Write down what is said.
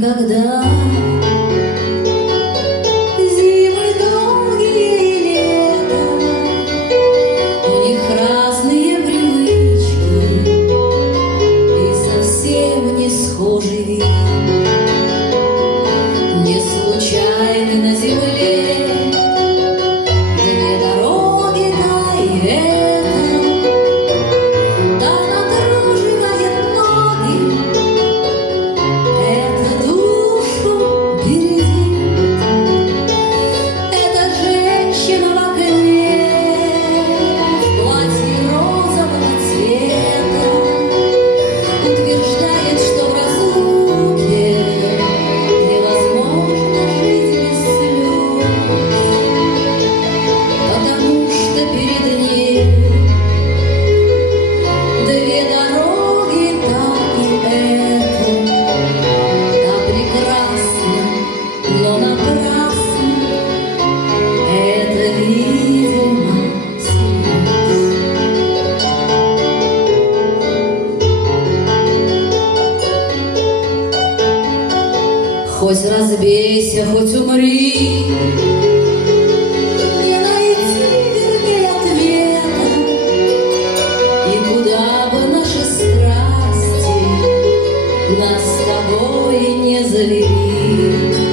никогда. Зимы долгие и лето, у них разные привычки и совсем не схожий вид. Не случайны на земле две дороги, та и эта. Да натруживает ноги, это душу бередит. Это женщина в окне в платье розового цвета утверждает, что в разлуке невозможно жить без слез, потому что перед ней две дороги, та и эта. Та прекрасна, но напрасно, это, видимо, смерть. Хоть разбейся, хоть умри, не найти, вернее, ответа. И куда бы наши страсти нас с тобой не завели,